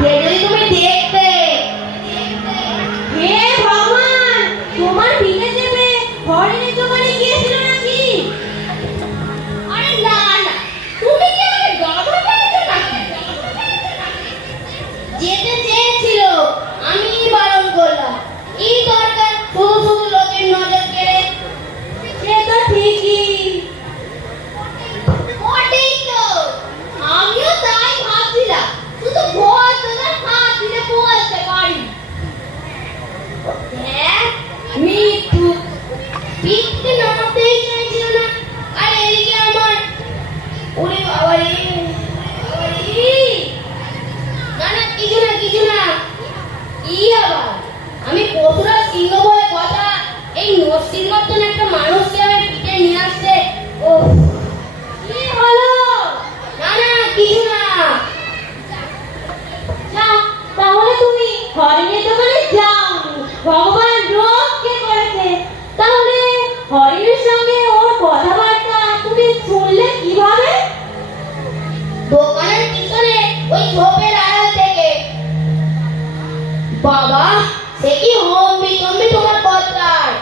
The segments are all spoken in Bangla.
যে যদি তুমি দেখতে। হে ভগবান, তোমার বিয়ে দেবে হরিণের দোকানে গিয়েছিল নাকি? আরে না না, তুমি কি আমাকে গাধা বানিয়েছো নাকি? যেতে চেয়েছিল, আমি বারণ করলাম। এই দরকার শুধু শুধু লোকের নজর কেড়ে। সে তো ঠিকই, মোটেই তো, আমিও তাই ভাবছিলাম। শুধু ভয় তোদের হাত দিলে বলতে পারি। হ্যাঁ, মৃত্যু পিঠে নামাতেই চাইছিল না। আর এদিকে আমার ওরে বাবা রে, না না, কিছু না কিছু না। কি আবার, আমি পশুরা সিংহ বলে কথা। এই নষ্টির মতন একটা মানুষকে আমি পিঠে নিয়ে আসতে। ও কি হলো? না না, কিছু না। যাও, তাহলে তুমি হরিণের দোকানে যাও। ভগবান রোগকে করেছে। তাহলে হরিণের সঙ্গে ওর কথাবার্তা তুমি শুনলে কিভাবে? দোকানের পিছনে ওই ঝোপের আড়াল থেকে। বাবা, সে কি হম্বি তম্বি তোমার কথায়।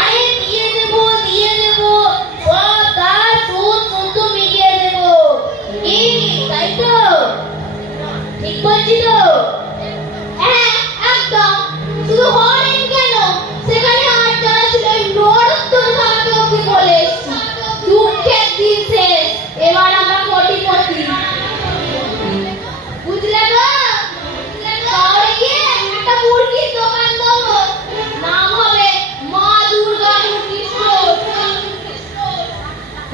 আরে দিয়ে দেবো সব তার সুদ শুদ্ধ মিটিয়ে দেবো। কি তাই তো? ঠিক বলছি তো? হ্যাঁ, একদম। শুধু হরিণ কেন, সেখানে আর যারা ছিল নরোত্তম ভাবে অব্দি বলে এসছি। দুঃখের দিন শেষ, এবার আমরা কোটিপতি। বুঝলে তো? তাহলে গিয়ে একটা মুরগির দোকান দেবো। নাম হবে মা দুর্গা মুরগি স্টোর।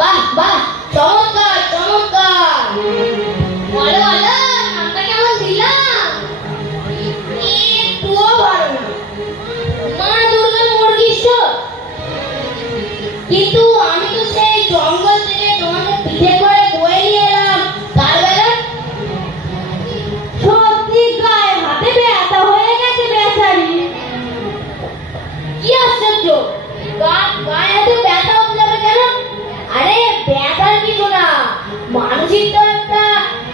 বাহ বাহ, চমৎকার চমৎকার। বলো বলো, নামটা কেমন দিলাম? একটুও ভালো না, মা দুর্গা মুরগি স্টোর। কিন্তু আমি তো সেই জঙ্গল থেকে তোমাকে পিঠে করে বয়ে নিয়ে এলাম। তার বেলা সত্যি গায়ে হাতে ব্যথা হয়ে গেছে বেচারি। কি আশ্চর্য, গায়ে হাতে ব্যথা হতে যাবে কেন? আরে ব্যথার কিছু না, মানসিক তো একটা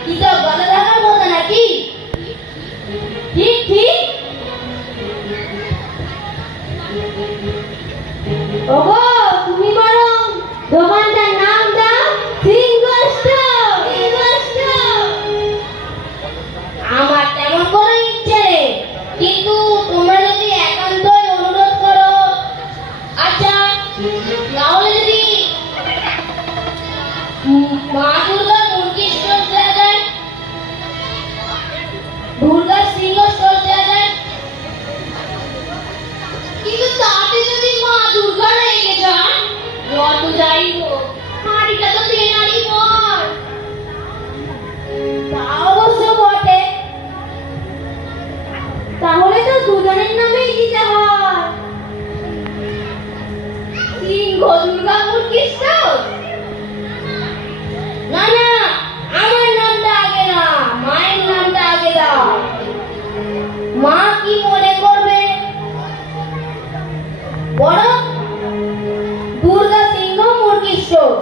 কৃতজ্ঞতা থাকার মতো নাকি? ঠিক ঠিক। ওগো, তুমি বরং দোকানটার নাম দাও সিংহ স্টোর। আমার তেমন কোনো ইচ্ছে নেই, কিন্তু তোমরা যদি একান্তই অনুরোধ করো। আচ্ছা, তাহলে যদি মা দুর্গা মুরগি স্টোর দেওয়া যায়, দুর্গা সিংহ স্টোর দেওয়া যায়। কিন্তু তাতে যদি মা দুর্গা রেগে যান, যত যাই হোক হাঁড়িটা তো তেনারই পর। তা অবশ্য বটে, তাহলে তো দুজনের নামেই দিতে হয় সিংহ দুর্গা মুরগি স্টোর। না না, আমার নামটা আগে না, মায়ের নামটা আগে দাও। মা কি মনে করবে? বড় দুর্গা সিংহ মুরগি স্টোর।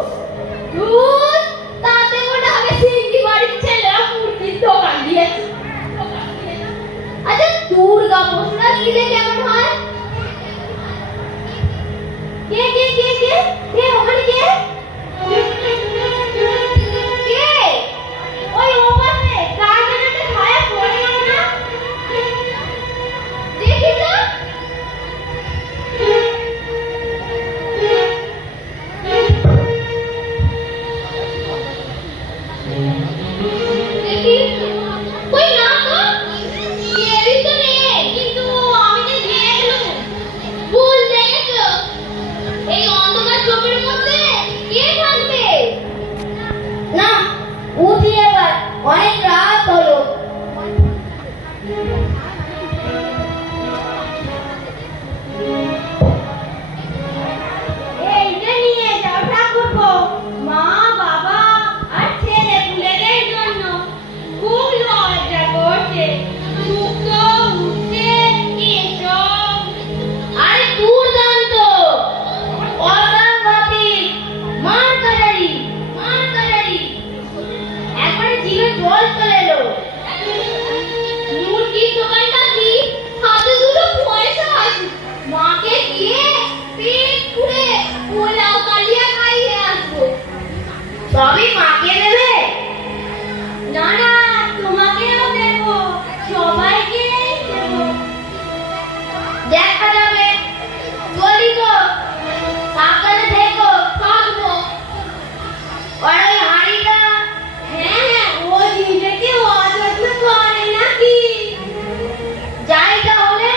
ধুর, তাতে মনে হবে সিংহি বাড়ির ছেলেরা মুরগির দোকান দিয়েছে। আচ্ছা, দুর্গা পশুরা দিলে কেমন হয়? কে কে কে কে কে ওখানে কে? কে? ওই ওপাশে কার যেন একটা ছায়া পড়ে গেল না? দেখি তো। দেখি, কই না তো? কেউই তো নেই, কিন্তু আমি যে দেখলাম তবে মাকে দেবে? না না, তোমাকেও দেব, সবাইকে দেব। দেখা যাবে, চলি তো, সাবধানে থেকো, থাকবো। আর ওই হাঁড়িটা? হ্যাঁ হ্যাঁ, ও জিনিসটাকে অযত্ন করে নাকি? যাই তাহলে।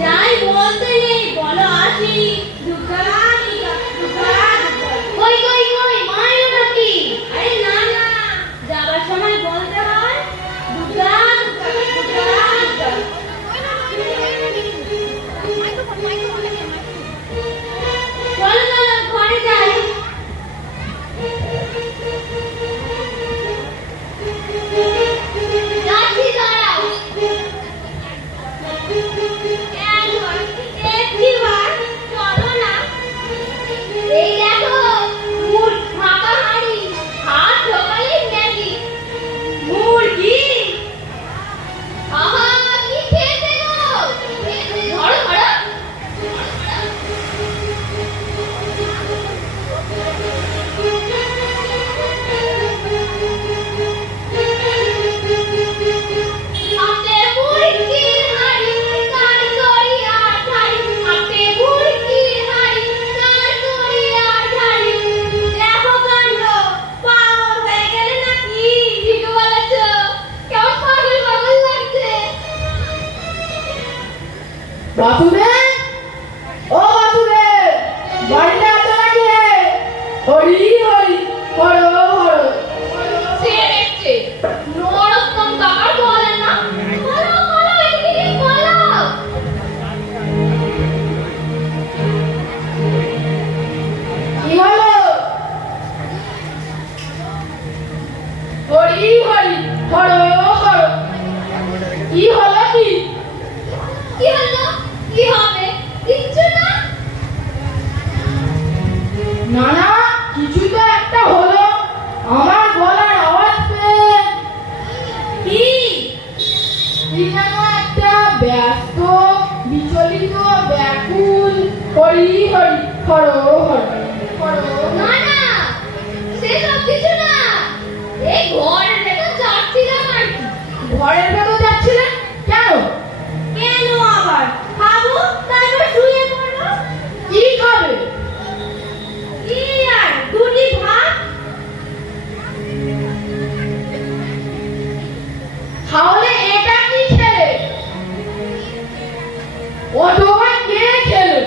যাই বলতে নেই, বলো আসি। কই কই কই, মাইও নাকি? আরে না না, যাবার সময় বলতে হয় দুর্গা দুর্গা দুর্গা। চলো চলো, ঘরে যাই। যাচ্ছি, দাঁড়াও। একবার চলো না। এই দেখো, ফাঁকা হাঁড়ি, হাত ঢোকালেই ম্যাগি। মুরগি? আহা, কি খেতে গো? ধরো ধরো। হাতে মুরগির হাঁড়ি, কার করি আর ঝাড়ি। হাতে মুরগির হাঁড়ি, কার করি আর ঝাড়ি। দেখো কাণ্ড, পাগল হয়ে গেলে নাকি? ঠিকই বলেছো, কেমন পাগল পাগল লাগছে। বাসুদেব, ও বাসুদেব, বাড়িতে আছো নাকি? হরি হরি হর হর। সে দেখছে, নরোত্তম কাকার বলে না। বলো বলো, এদিকে বলো। কি হলো? হরি হরি হর হর। কি হলো কি? কি হলো? কি হবে? কিচ্ছু না। না না, কিছু তো একটা হলো। আমার গলার আওয়াজ পেয়ে কি? কি যেন একটা ব্যস্ত, বিচলিত, ব্যাকুল হরি হরি হর হর হর। না না, সেসব কিছু না। এই ঘরের ভেতর যাচ্ছিলাম আর কি। ঘরের ভেতর যাচ্ছিলেন কেন? কেন আবার? খাবো, তারপর শুয়ে পড়বো। কি খাবে? কি আর, দুটি ভাত। তাহলে এটা কি খেলে? অথবা কে খেলে?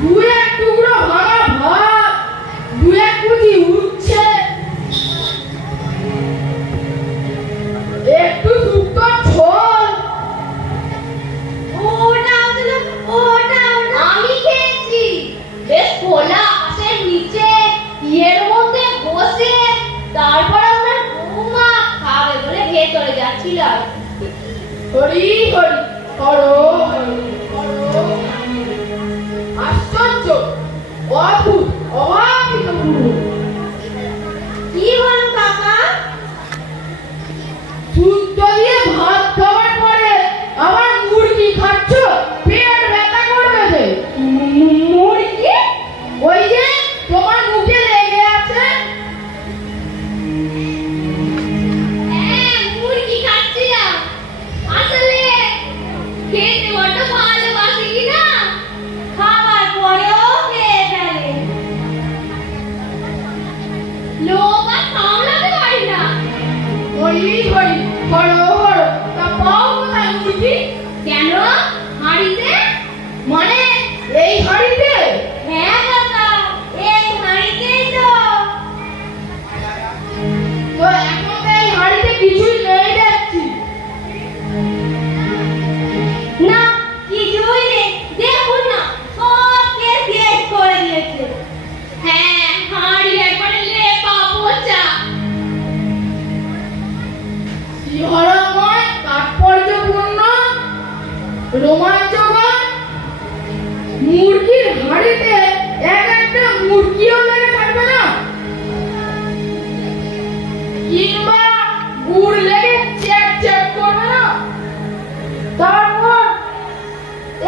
দু এক টুকরো ভাঙা ভাত, দু এক কুচি উঠছে, একটু শুক্তো ঝোল। ওটা হলো, ওটা আমি খেয়েছি। বেশ খোলা আকাশের নিচে, ইয়ের মধ্যে বসে, তারপর আমার বৌমা খাবে বলে ভেতরে যাচ্ছিলাম। হরি হরি হর হর হর। আশ্চর্য, অদ্ভুত, অভাবিত গুরু। কি হলো কাকা? শুক্তো দিয়ে ভাত খাওয়ার পরে আবার মুরগি খাচ্ছ? পেট ব্যথা করবে যে। মুরগি? ওই যে তোমার মুখে লেগে আছে। হ্যাঁ, মুরগি খাচ্ছিলাম। আসলে খেতে বড্ড ভালোবাসি কি না, খাবার পরেও খেয়ে ফেলে। লোক আর সামলাতে পারি না। হরি হরি হর হর। তা পাও কোথায় মুরগি? কেন? হাঁড়িতে। মানে এই হাড়িতে? হ্যাঁ কাকা, এই হাঁড়িতেই তো। তো এখন তো এই হাড়িতে কিছুই নেই দেখছি। না, কিছুই নেই, দেখুন না, সব কেস শেষ করে দিয়েছে। হ্যাঁ, হাঁড়ি একবারে লেপা পোছা। শিহরণময়, তাৎপর্যপূর্ণ, রোমাঞ্চকর। মুরগির হাড়িতে এক একটা মুরগিও লেগে থাকবে না? কিংবা গুড় লেগে চেক চেক করবে না? তারপর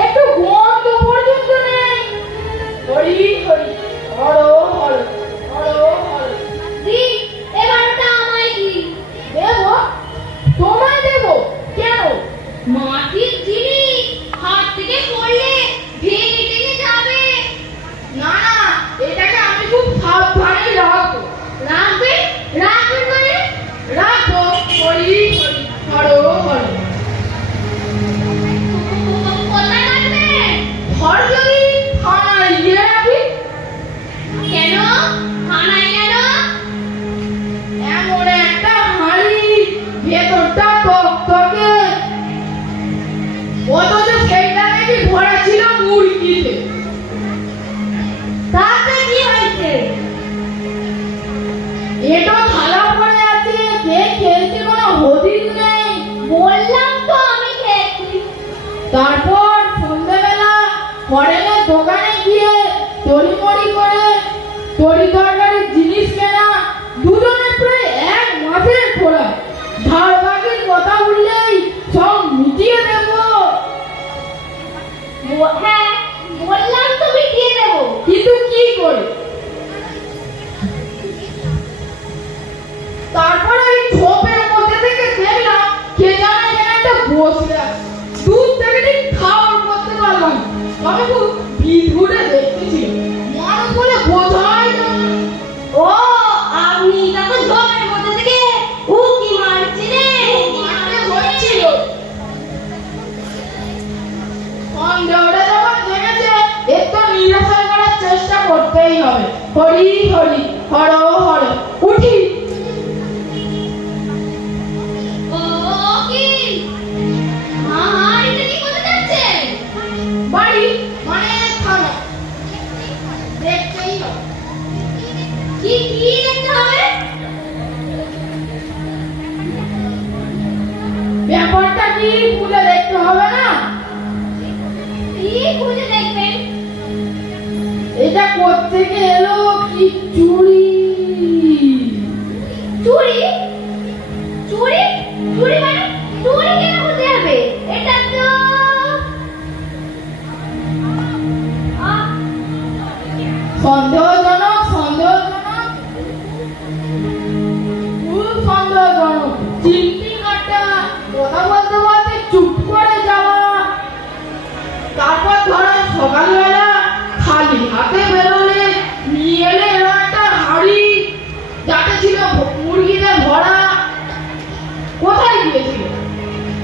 একটু গন্ধ পর্যন্ত নেই। হরি হরি হর হর হর হরি হরি হর হর। কোথায় রাখবেন? ঘর যদি থানায় গিয়ে রাখি। কেন? থানায় কেন? এমন একটা হাঁড়ি, ভেতরটা টকটকে, অথচ সেইটা নাকি ভরা ছিল মুরগিতে। তাতে কি হয়েছে? এটা থালা পড়ে আছে, কে খেয়েছে কোনো হদিস নেই। বললাম তো আমি খেয়েছি। তারপর সন্ধ্যেবেলা পরের দোকানে গিয়ে তড়িমড়ি করে তরি তরকারির জিনিস কেনা, দুজনে প্রায় এক মাসের খোলা। ধার বাকির কথা উঠলেই সব মিটিয়ে দেব। হ্যাঁ, বললাম তো মিটিয়ে দেবো। কিন্তু কি করে? তারপরে ওই ঝোপের মধ্যে থেকে দেখলাম কে জানে এখানে একটা বসে আছে। দূর থেকে ঠিক খাওয়ার করতে পারলাম না। তবে খুব ভিড় দেখতেছি, মন বলে বোঝাই না। ও, আপনি তখন ঝোপের মধ্যে থেকে উকি মারছিলেন। মারতে হচ্ছিল। সন্দেহটা যখন জেগেছে, একটু নিরাশয় করার চেষ্টা করতেই হবে। হরি হরি হর হর। উঠি। ও কি? হাঁড়িটা নিয়ে কোথায় যাচ্ছেন? বাড়ি মানে থানা। দেখতেই হবে। কি দেখতে হবে? ব্যাপারটা কি খুলে দেখতে হবে না? কি খুঁজে দেখবেন? এটা কোত্থেকে এলো? কি চুরি? চুরি? চুরি? চুরি মানে? চুরি কেন হতে হবে? এটা তো আহ, সন্দেহজনক, সন্দেহজনক, খুব সন্দেহজনক। চিমটি কাটা, কথা বলতে বলতে চুপ করে যাওয়া। তারপর ধরো সকালবেলা খালি হাতে বেরোলে নিয়ে এলে এরকম একটা হাঁড়ি, যাতে ছিল মুরগিতে ভরা। কোথায় গিয়েছিল?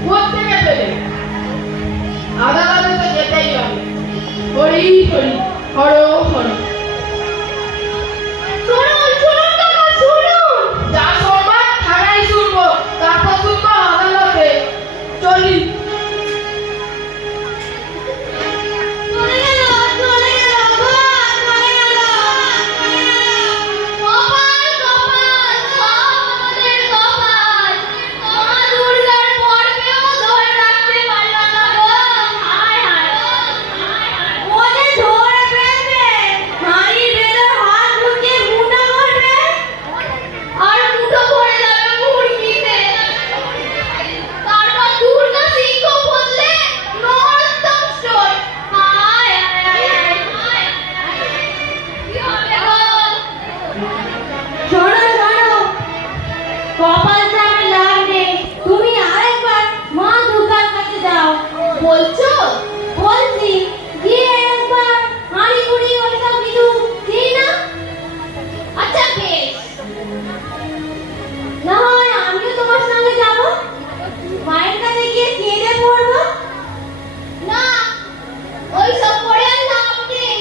কোত্থেকে পেলে? আদালতে তো যেতেই হবে। হরি হরি হর হর। শুনুন শুনুন কাকা শুনুন। যা শুনবার থানায় শুনবো, তারপর শুনবো আদালতে। চলি। চলে গেল চলে গেল গো, চলে গেল। কপাল কপাল সব আমাদের কপাল। মা দুর্গার পর্বেও ধরে রাখতে পারলাম না গো। হায় হায় ওদের ধরে ফেলবে, হাঁড়ির ভেতর হাত ঢুকিয়ে মুঠো করবে, আর মুঠো করে যাবে মুরগিতে। তারপর দুর্গা সিংহ বললে নরোত্তম স্টোর। হায় হায় হায় কি হবে গো? শোনো শোনো, কপাল চাপে লাভ নেই। তুমি আরেকবার মা দুর্গার কাছে যাও। বলছো? বলছি, গিয়ে একবার হাঁড়ি কুড়ি ওইসব কিছু দিই না। আচ্ছা বেশ, না হয় আমিও তোমার সঙ্গে যাব। মায়ের কাছে গিয়ে কেঁদে পড়বো। না, ওইসব করে আর লাভ নেই।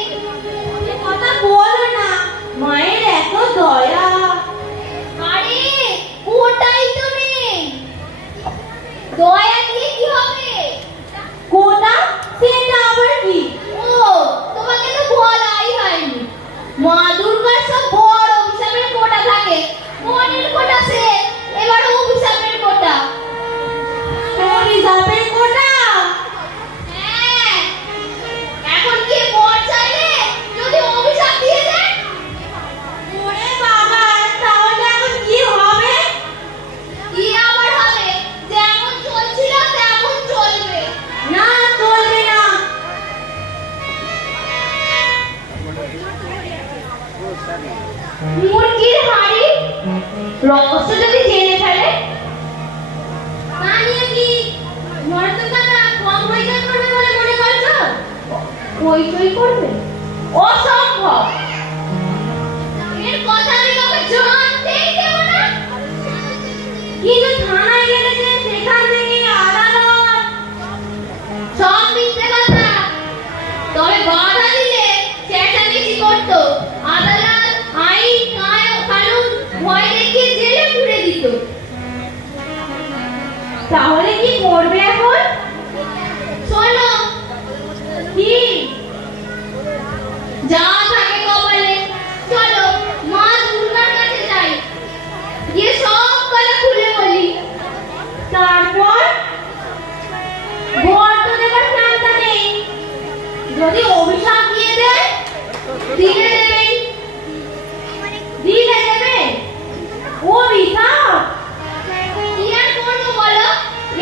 এ কথা বলো না, মায়ের এত দয়া। আরে ওটাই তো নেই। দয়া দিয়ে কি হবে? কোটা? সেটা আবার কি? ও, তোমাকে তো বলাই হয়নি। মা দুর্গার সব বড় অভিশাপের কোটা থাকে। মনের কোটা সে, এবার অভিশাপের কোটা। অভিশাপের কোটা? হ্যাঁ। এখন কি বর চাইলে যদি অভিশাপ দিয়ে দেন? ওরে বাবা, তাহলে এখন কি হবে? কি আবার হবে? যেমন চলছিল তেমন চলবে। না, চলবে না। মুরগির হাঁড়ি রহস্য যদি জেনে ফেলে, তা নিয়ে কি নরোত্তম কাকা কম হইচই করবে বলে মনে করছো? হইচই করবে? অসম্ভব। এর কথা আমি কাউকে জানতেই দেব না। কিন্তু থানা আদালত আইন কানুন ভয় দেখিয়ে জেলে পুরে দিত। তাহলে কি করবে এখন? শোনো, কি? যা থাকে কপালে, চলো মা দুর্গার কাছে যাই, গিয়ে সব কথা খুলে বলি। তারপর? বর তো দেবার চিন্তা নেই, যদি অভিশাপ দিয়ে দেয়, দিলে দেবেন। দিলে দেবে? অভিশাপ? কি আর করবো বলো,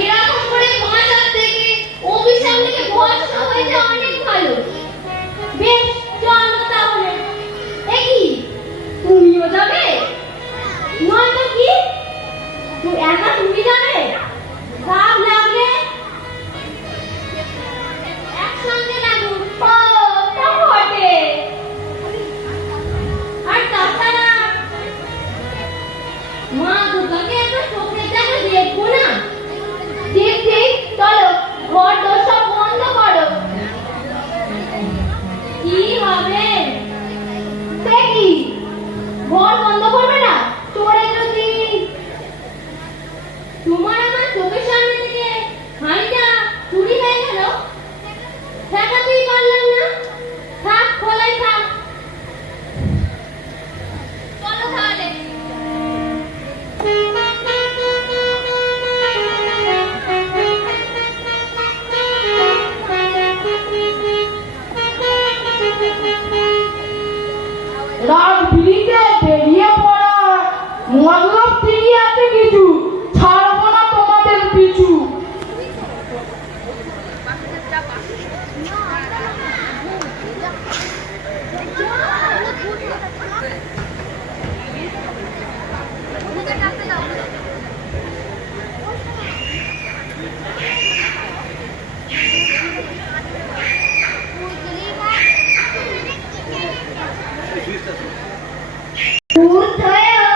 এরকম করে বাঁচার থেকে অভিশাপ থেকে ভরসা হয়ে যাওয়া অনেক ভালো। বেশ, চলো তাহলে। এ কি, তুমিও যাবে? নয়তো কি? তুই একা তুমি যাবে? খারাপ লাগলে একসঙ্গে লাগুন। ও, তা বটে। আর তাছাড়া মা দুর্গাকে একটা চোখের দেখা দেখবো না? ঠিক ঠিক, চলো ঘর দোর সব বন্ধ করো। কি হবে? সে কি, ঘর বন্ধ করবে না? চোরে যদি তোমার আমার চোখের সামনে থেকে হাঁড়িটা চুরি হয়ে গেল, ঠেকাতেই পারলাম না। থাক, খোলাই থাক। চলো তাহলে। রাত বিলিতে বেরিয়ে পড়া মতলব ঠিকই আছে কিছু, ছাড়বো না তোমাদের পিছু। ভূত হয়েও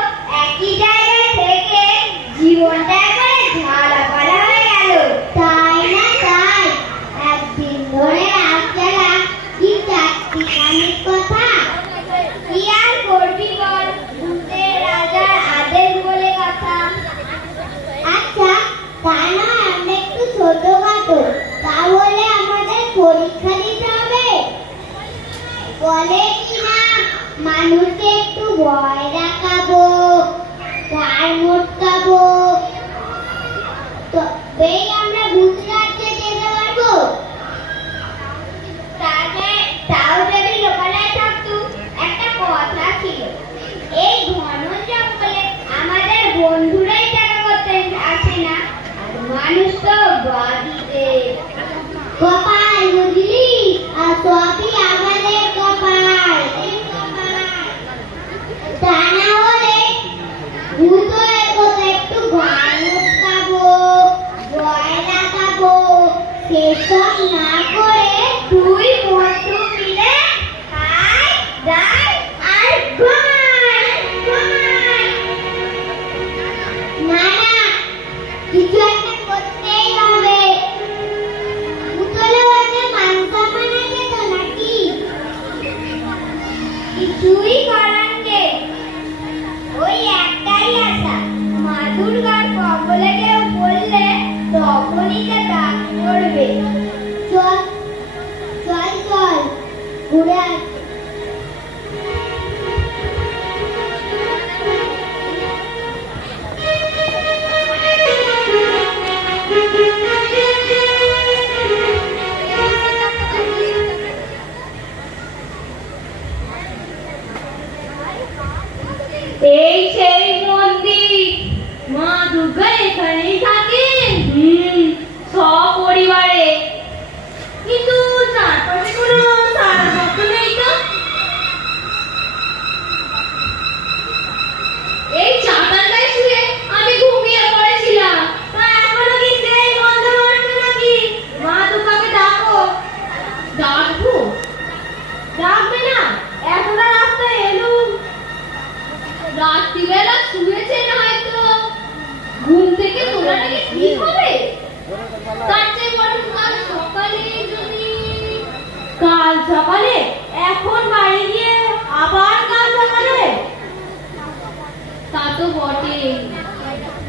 একই জায়গায় থেকে জীবনটা একবারে ঝালাপালা হয়ে গেল। তাই না তাই, একদিন ধরে রাস্তাটা কি চারটিখানির কথা। কি আর করবি বল, ভূতের রাজার আদেশ বলে কথা। আচ্ছা, তা নয় আমরা একটু ছোটখাটো, তাহলে আমাদের পরীক্ষা দিতে হবে। বলে কিনা মানুষকে একটু ভয় দেখাবো, তার মোটকাবো, তবেই আমরা ভূত রাজ্যে যেতে পারবো। তাও যদি লোকালয়ে থাকতো, একটা কথা ছিল, এই ঘন জঙ্গলে আমাদের বন্ধুরাই দেখা করতে আসে না, আর মানুষ তো বাদিতে। কপাল বুঝলি, আর সবই আমাদের কপাল। তা না হলে ভূত হয়ে কোথায় একটু ভয় মুটকাবো, ভয় দেখাবো, সেসব না করে তুই বন্ধু মিলে খাই, দাই আর ঘুমাই, ঘুমাই। না না, কিছু একটা করতেই হবে। ভূতলে হয়তো মান-সম্মান আছে তো নাকি? কিছুই করার নেই, ওই একটাই আশা, মা দুর্গার কবলে কেউ পড়লে তখনই তা ডাক পড়বে। চল চল চল, ঘুরে আসি। এই সেই মন্দির, মা দুর্গা এখানেই থাকেন। সপরিবারে। কিন্তু চারপাশে কোনো সারা শব্দ নেই তো। এই চাতালটায় শুয়ে আমি ঘুমিয়ে পড়েছিলাম। তা এখনো কি সেই গন্ধ মারছে নাকি? মা দুর্গাকে ডাকো। ডাকবো? ডাকবে না? এতটা রাস্তা এলুম। রাত্রিবেলা শুয়েছেন হয়তো, ঘুম থেকে তোলাটাকে ঠিক হবে? তার চেয়ে বরং কাল সকালে যদি। কাল সকালে? এখন বাড়ি গিয়ে আবার কাজ লাগালে? তা তো বটে।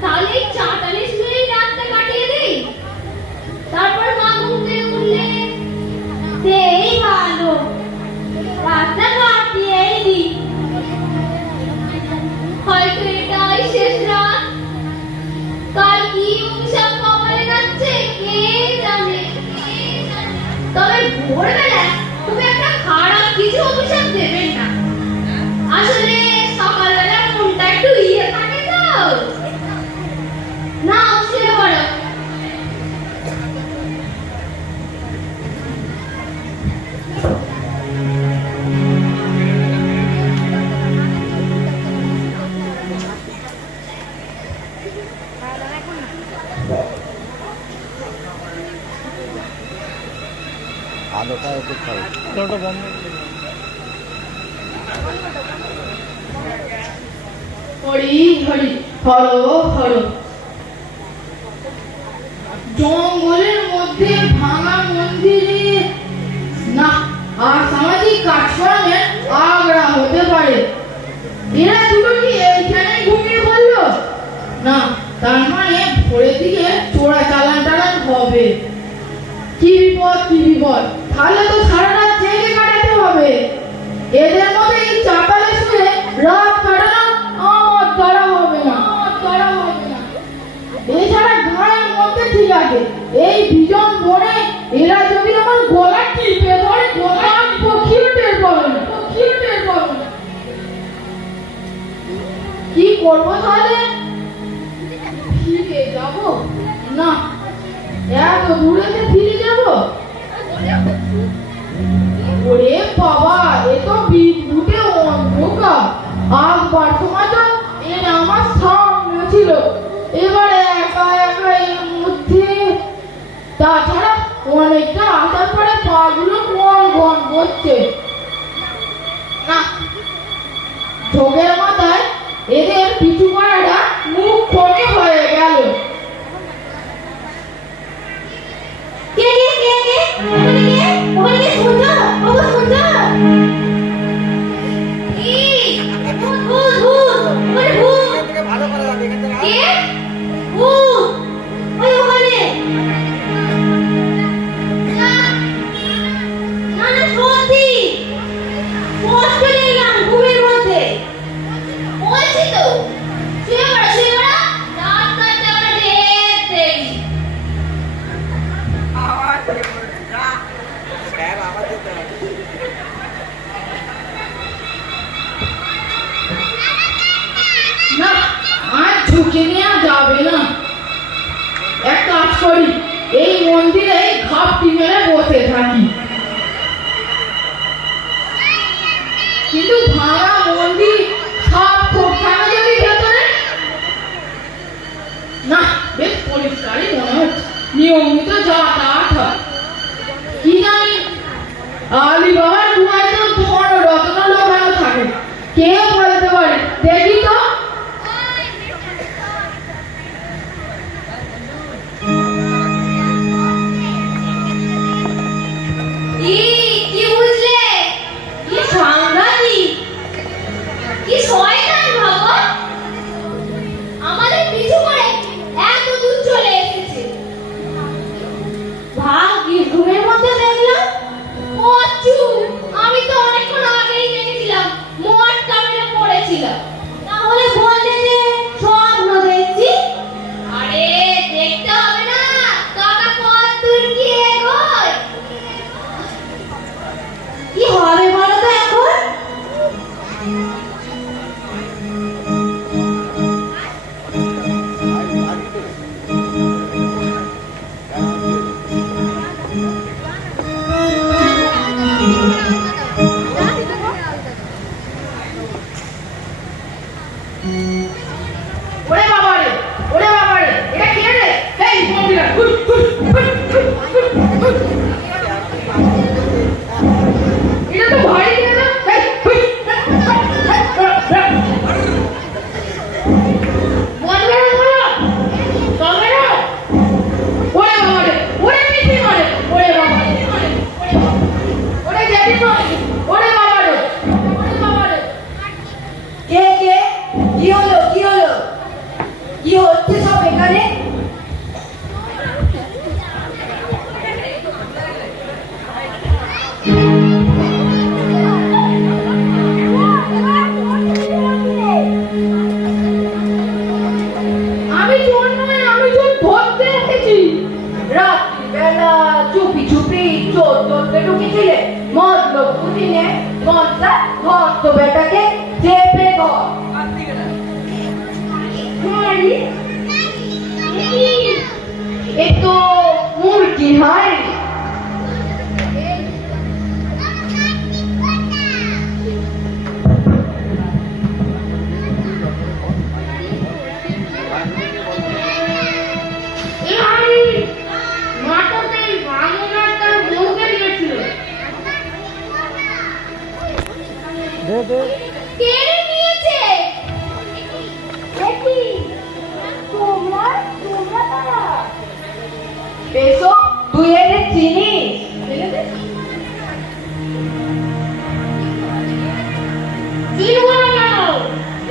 তাহলে ৪৪ মিনিট রাতটা কাটিয়ে দিই, তারপর মা ঘুম থেকে উঠলে সেই ভালো, রাতটা কাটিয়েই দিই। হয়তো এটাই শেষ রাত। কাল কি অভিশাপ কপালে নাচছে কে জানে। তবে ভোরবেলা তুমি একটা খারাপ কিছু অভিশাপ দেবেন না। আসলে সকালবেলা মনটা একটু ইয়ে থাকে তো। না শুয়ে পড়ো। আলোটা একটু খাও, আলোটা বন্ধ হরি হরি হর হর। জঙ্গলের মধ্যে ভাঙা মন্দিরে না আর সামাজিক কাজকর্মে আগ্রা হতে পারে। এরা দুটো কি এইখানে ঘুমিয়ে পড়লো? না, তার মানে ভোরের দিকে চোরা চালান টালান হবে। কি বিপদ কি বিপদ, তাহলে তো সারা রাত জেগে কাটাতে হবে। এদের মধ্যে এই চাতালে শুয়ে রাত কাটানো আমার দ্বারা হবে না, আমার দ্বারা হবে না। এছাড়া গাঁয়ের মধ্যে ঠিক আছে, এই বিজন বনে এরা যদি আমার গলা টিপে ধরে, গলা পক্ষীও টের পাবে না, পক্ষীও টের পাবে না। কি করবো তাহলে? ফিরে যাবো? না, এত দূরে যে ফিরে যাবো? ওরে বাবা, এ তো বিদ্যুতে অন্ধকার। আসবার সময় তো এর আমার সামনে ছিল, এবারে একা একা এর মধ্যে। তাছাড়া অনেকটা আসার পরে পাগুলো গন গন করছে। না, ঝোঁকের মাথায় এদের পিছু করাটা মুখ কমে হয়ে গেল। কে কে কে কে ওখানে কে? ওখানে কে? শুনছো? ওগো শুনছো? কি? ভূত ভূত ভূত, ওখানে ভূত। কে? ভূত। ওই ওখানে। না না না, সত্যি স্পষ্ট দেখলাম ঘুমের মধ্যে। বলছি তো শুয়ে পড়ো শুয়ে পড়ো, রাত কাটতে আমার ঢের দেরি। না, আর ঝুঁকে নেওয়া যাবে না। এক কাজ করি, এই মন্দিরে ঘাপটি মেরে বসে থাকি। কিন্তু ভাঙা মন্দির, সব খুব থাকে যদি ভেতরে। না, বেশ পরিষ্কারই মনে হচ্ছে, নিয়মিত যাতায়াত হয়। কি জানি আলিবাবার গুহায় তো ধন রত্ন লোকানো থাকে, কে বলতে পারে? দেখি তো। কি বুঝলে? কি সাংঘাতিক, কি শয়তান ভাবো। আমাদের পিছু করে এত দূর চলে এসেছে। ভাগ্যিস ঘুমের মধ্যে দেখলাম। ও চুপ, আমি তো অনেকক্ষণ আগেই দেখেছিলাম মোট কামেরা চোর চোরকে ঢুকেছিলে মতলব বুঝিনে মনটা ভক্ত বেটাকে চেপে ধর এ তো মুরগি হাড়ি দে দে কেড়ে নিয়েছে দেখি তোমরা কারা এসো তুই এদের চিনিস চিনবো না কেন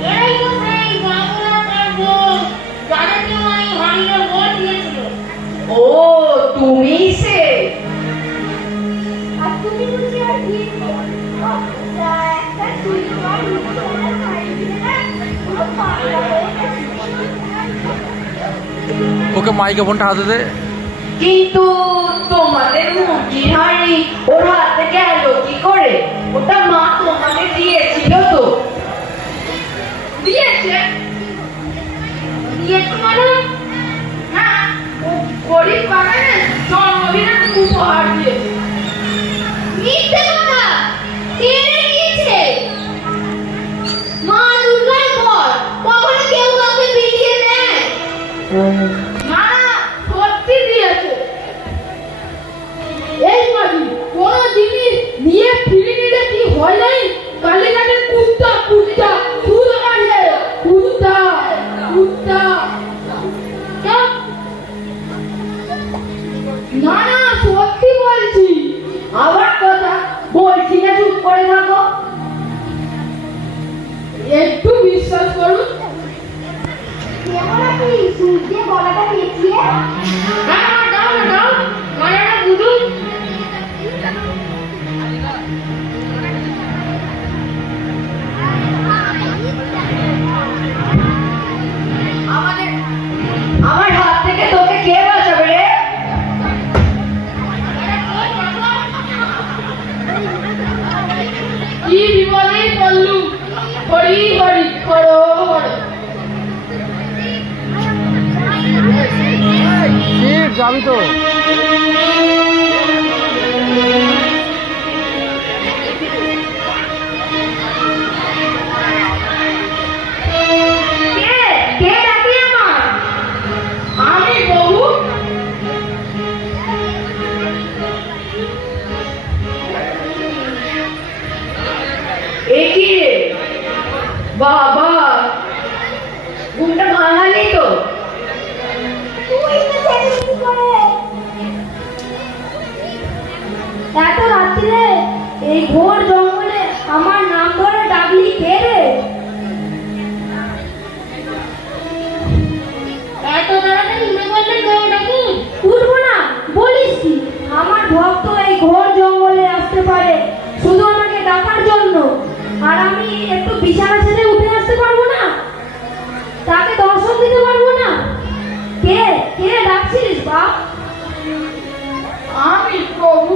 এরাই তো সেই বাংলা তার বোন যাদেরকে আমি হারিয়ে ভোট দিয়েছিল ও তুমি সে আর তুমি বুঝি আর কি একটা চুরি মার লুকোনো খাই দিলে না পুরো পাগলা হয়ে গেছে ওকে মাইক্রোফোনটা হাতে দে। কিন্তু তোমাদের মুরগি হাড়ি ওর হাতে গেল কি করে ওটা মা তোমাকে দিয়েছিল তো দিয়েছে দিয়েছে মানে না ও গরিব বাগানে জন্মদিনে উপহার দিয়েছে মিথ্যে কথা কেড়ে নিয়েছে মা দুর্গার ঘর কখনো কেউ কাউকে বিলিয়ে দেয় না সত্যি দিয়েছে এই মাটি কোন জিনিস নিয়ে ফিরে নিলে কি হয় নাই কালীঘাটের কুত্তা কুত্তা ফুল মারলে কুত্তা কুত্তা চুপ। না না সত্যি বলছি আবার কথা বলছি না চুপ করে থাকো একটু বিশ্বাস করুন কেমন আছি সূর্যে গলাটা পেঁচিয়ে না দাও না দাও মানে না বুঝুন আমার হাত থেকে তোকে কে বাঁচাবে রে কি বিপদে পড়লু হরি হরি হরো হরো শিব যাবি তো কে কে ডাকে আমার আমি বহু একই রে বাবা ঘুমটা ভাঙালি তো তুই তো ছেড়ে কি করে এত রাত্রিরে এই ঘোর জঙ্গলে আমার নাম ধরে ডাকলি কে রে এত তাড়াতাড়ি উঠে বললে কেউ ডাকি উঠবো না বলিস কি আমার ভক্ত এই ঘোর জঙ্গলে আসতে পারে শুধু আমাকে ডাকার জন্য আর আমি একটু বিছানা ছেড়ে উঠে আসতে পারবো না তাকে দর্শন দিতে পারবো না কে কে ডাকছিস বাপ আমি প্রভু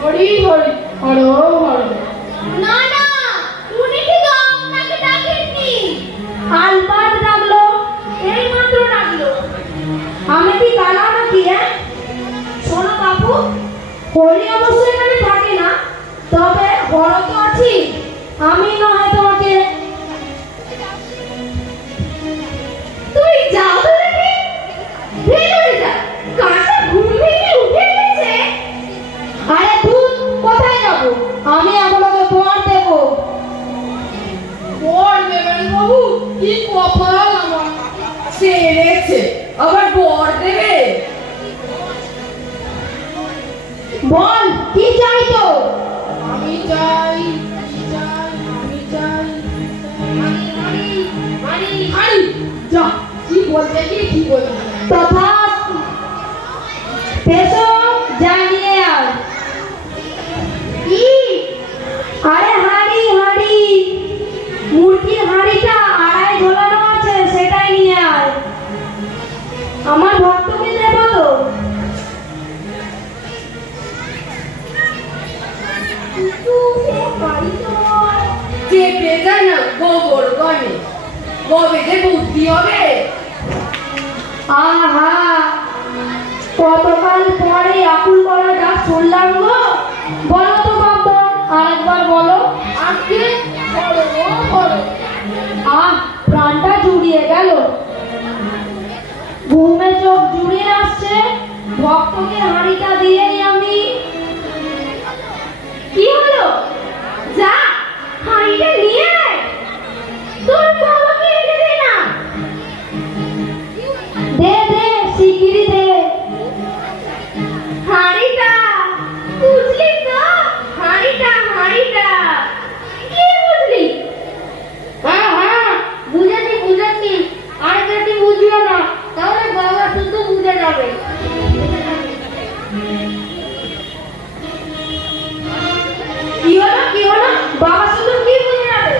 হরি হরি হরো হরো না না উনি ঠিক আপনাকে ডাকেননি আলবাদ ডাকলো এই মাত্র ডাকলো আমি কি কালা নাকি শোনো বাপু হরি অবশ্য এখানে থাকে না তবে বড় তো আছি আমি নয় তোমাকে তুই যাও তো দেখি ভেতরে যা কাঁচা ঘুম ভেঙে উঠে গেছে আরে তুই কোথায় যাবো আমি আপনাকে বর দেবো বর দেবেন বাবু কি কপাল আমার সেরেছে আবার বর দেবে বল কি চাই তো আমি চাই আমি চাই হারি যা কি বলতে কি বলতে তথা পেশো জানিয়ে আর কি আরে হাড়ি হাড়ি মুরগির হাড়িটা আড়াই ঝোলানো আছে সেটাই নিয়ে আয় আমার ভক্তকে দেবো তো কি হবে? আহা, কতকাল পরে আকুল করা ডাক শুনলাম গো। বলো তো বাবা, আরেকবার বলো। আজকে বড় বড় আহ, প্রাণটা জুড়িয়ে গেল। ঘুমে চোখ জুড়িয়ে আসছে, ভক্তকে হাঁড়িটা দিয়েই আমি। কি হলো? যা, হাঁড়িটা নিয়ে আয়। তোর বাবাকে রেখে দে না। দে দে, শিগগিরই দে হাঁড়িটা। বুঝলি তো? হাঁড়িটা হাঁড়িটা কি বুঝলি? হ্যাঁ হ্যাঁ, বুঝেছি বুঝেছি। আর বেশি বুঝিও না, তাহলে বাবা শুধু বুঝে যাবে। কি হলো কি হলো? বাবা শুধু কি বুঝে যাবে?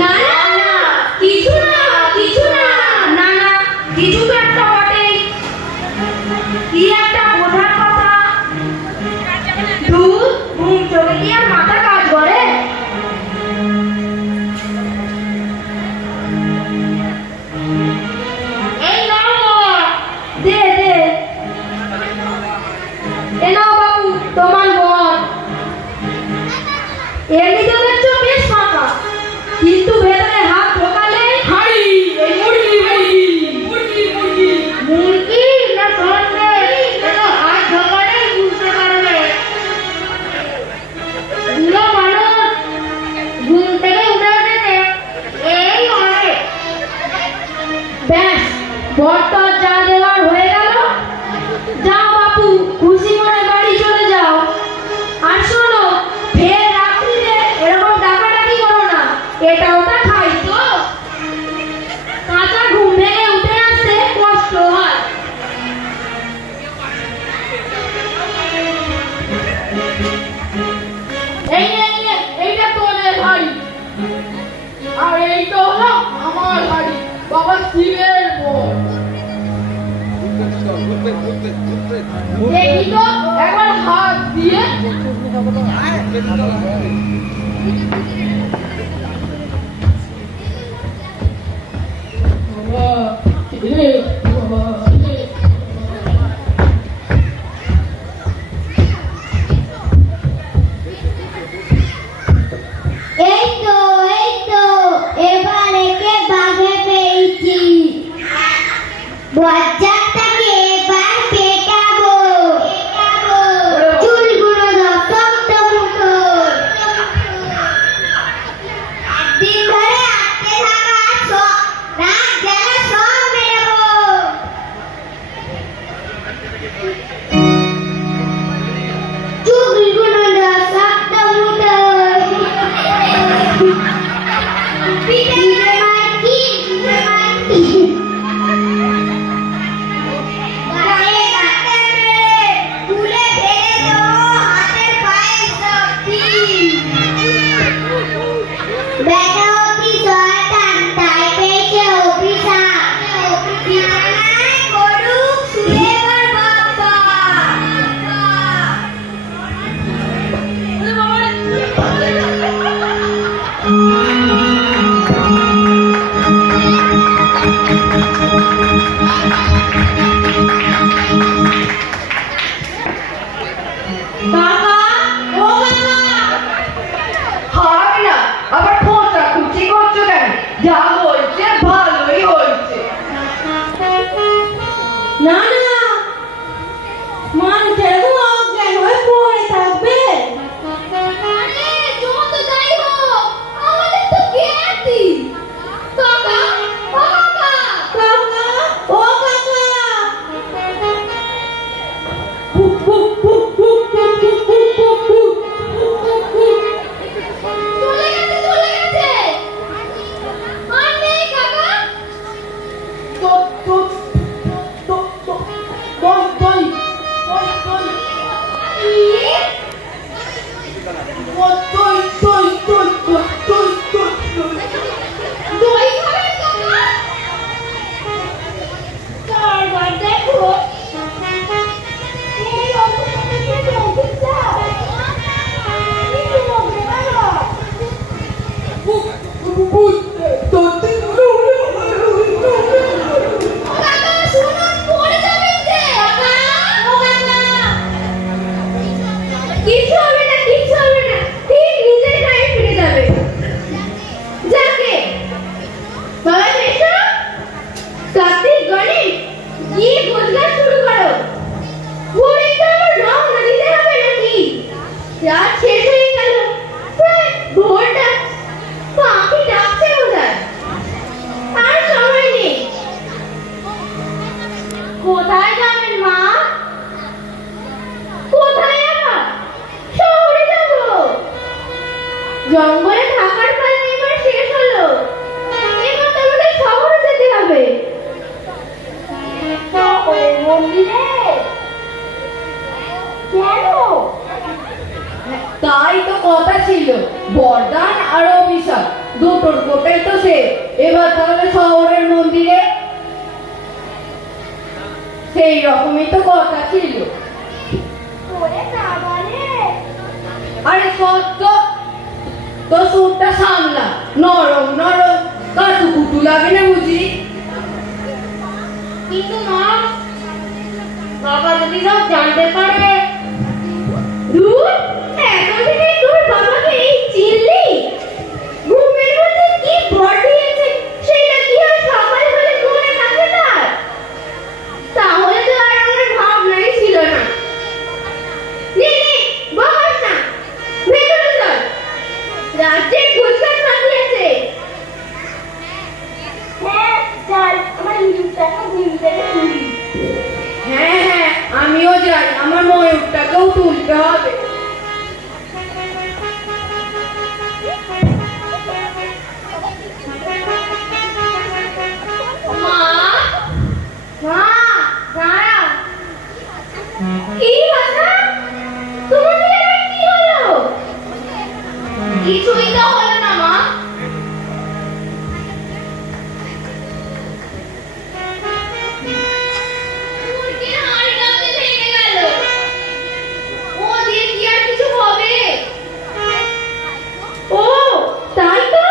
না না, কিছু না কিছু না। না না, কিছু তো একটা বটেই। কি একটা বোঝার কথা। ধুর, ঘুম চলে কি আর মাথা কাজ করে? এই নাও বাবা, দে দে। এ নাও বাবু, তোমার বর। এমনিতে দেখছো বেশ ফাঁকা, কিন্তু ভেতরে হাত ঢোকালে হাঁড়ি, এই মুরগি মুরগি মুরগি মুরগি মুরগি না সন্দেশ, এটা হাত ঢোকালেই বুঝতে পারবে। বুড়ো মানুষ ঘুম থেকে উঠে এসেছে, এই অনেক। ব্যাস, বরটা যা দেওয়ার হয়ে গেল। যাও বাপু, খুশি মনে বাড়ি চলে যাও। আর শোনো, ফের রাত্রিতে এরকম ডাকাডাকি করো না। এটা ওটা খাই তো, কাঁচা ঘুম ভেঙে উঠে আসতে কষ্ট হয়। এই নে, এই নে, এইটা তোদের হাঁড়ি আর এইটা হলো আমার হাঁড়ি, বাবা শিবের বর। দেখি তো একবার হাত দিয়ে। বাবা, এ বাবা, এ। এই তো এবার একে বাঘে পেয়েছি। বজ্জাতটাকে এবার পেটাবো। চুলগুলো রক্ত মুখো। একদিন ধরে আটকে থাকা রাত জ্বালা সব মেটাবো। চুলগুলো রক্ত মুখো। না না, মানুষ এরকম অজ্ঞান হয়ে পড়ে থাকবে। আরে যত যাই হোক, আমাদের তো জ্ঞাতি। কাকা, ও কাকা, কাকা, ও কাকা। পুক পুক পুক পুক পুক পুক পুক পুক পুক পুক পুক। চলে গেছে। আর নেই কাকা। তো তো তো তো দই দই দই দই দই দই দই দই দই দই খাবে কাকা? তারপর দেখো, এই অবস্থাতে দই চাও। একটু মনে করো। বুক বুক তো তিন গণেশ গিয়ে গোছগাছ শুরু করো। ঘড়ির তো আমার রওনা দিতে হবে নাকি? রাত শেষ হয়ে গেল, প্রায় ভোরটা। পাখি ডাকছে বোধহয়, আর সময় নেই। কোথায় যাবেন মা? কোথায় আবার? শহরে যাব। জঙ্গলে থাকার পালা এবার শেষ হলো, এবার তো আমাদের শহরে যেতে হবে। মন্দিরে কেন? তাই তো কথা ছিল, বরদান আর অভিশাপ দুটোর কোটাই তো সে। এবার তাহলে শহরের মন্দিরে। সেই রকমই তো কথা ছিল। ওরে না বলে। আরে সত্য তো সুরটা সামলা, নরম নরম, কাটু কুটু লাগে না বুঝি? কিন্তু মা, বাবা যদি সব জানতে পারে। ধুর, এখন থেকে তোর বাবাকে এই চিনলি? ঘুমের মধ্যে কি ভর দিয়েছে সেটা কি আর সকাল হলে মনে থাকে তার? তাহলে তো আর আমার ভাবনাই ছিল না। নে নে, বস না, ভেতরে চল, রাজ্যের গোছগাছ বাকি আছে। হ্যাঁ চল, আমার ইঁদুরটাকে ঘুম থেকে তুলি। হ্যাঁ হ্যাঁ, আমিও যাই, আমার ময়ূরটাকেও তুলতে হবে। মা, মা, দাঁড়াও। কি বাছা? তোমার মেয়ের কি হলো? কিছুই তো হলো না মা। মুরগির হাড়টাও যে ভেঙে গেল। ও দিয়ে কি আর কিছু হবে? ও তাই তো,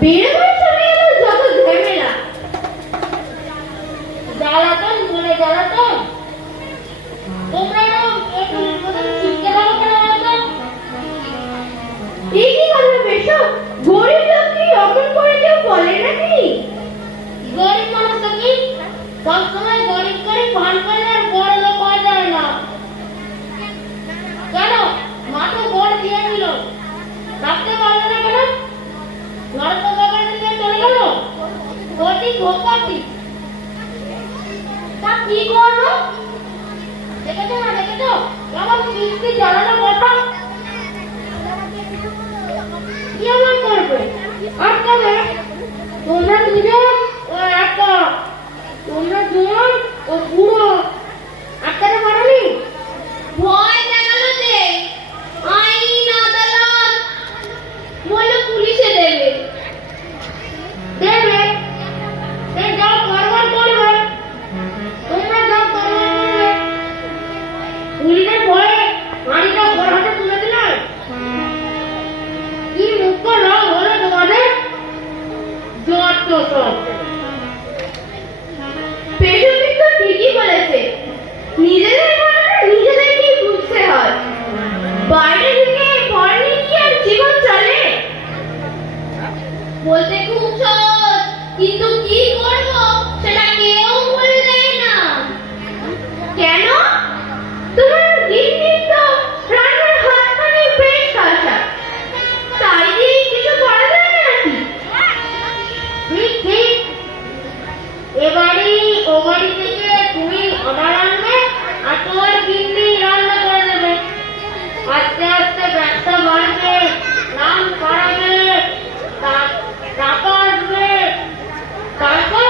বেরোবার সময় আমার যত ঝামেলা। জ্বালাতন ধরে জ্বালাতন। তোমরা না একটু শিখতে লাগো কেন বলতো? এই কি কথা বেশো? গরিব লোক কি অমন করে কেউ বলে নাকি? গরিব মানুষ তো কি সবসময় গরিব গরিব ভান করে আর বড় লোক হওয়া যায় না। কেন মা তো বড় দিয়ে দিল, রাখতে পারলো না কেন? নরক বাগানে নিয়ে চলে গেল। গতি গোপাতি তা কি করবো? দেখেছো না, দেখেছো কেমন মিষ্টি জ্বালানো কথা। কি আমার করবে? আটকাবে? তোমরা দুজন ও একা, তোমরা দুজন ও বুড়ো, আটকাতে পারোনি? ভয় দেখালো যে আইন আদালত বলে পুলিশে দেবে। দেবে? সে যা করবার করবে, তোমরা যা করবার করবে। পুলিশের ভয়ে হাঁড়িটা ঘর হাতে তুলে দিলে। কি মুখ্য রং হলো তোমাদের? যত সব। পেশাবিদ তো ঠিকই বলেছে, নিজেদের ঘটনা নিজেদেরকেই বুঝতে হয়। বাইরে থেকে ভর নিয়ে কি আর জীবন চলে? বলতে খুব সহজ, কিন্তু কি করব সেটা কেউ বলে দেয় না। কেন? তোমার গিন্নি তো রান্নার হাতখানি বেশ কাঁচা, তাই দিয়ে কিছু করা যায় না নাকি? ঠিক ঠিক, এ বাড়ি ও বাড়ি থেকে তুমি আমার রান্না আর তোমার গিন্নি রান্না করে দেবে। আস্তে আস্তে ব্যবসা বাড়বে, নাম বাড়াবে, টাকা আসবে, তারপর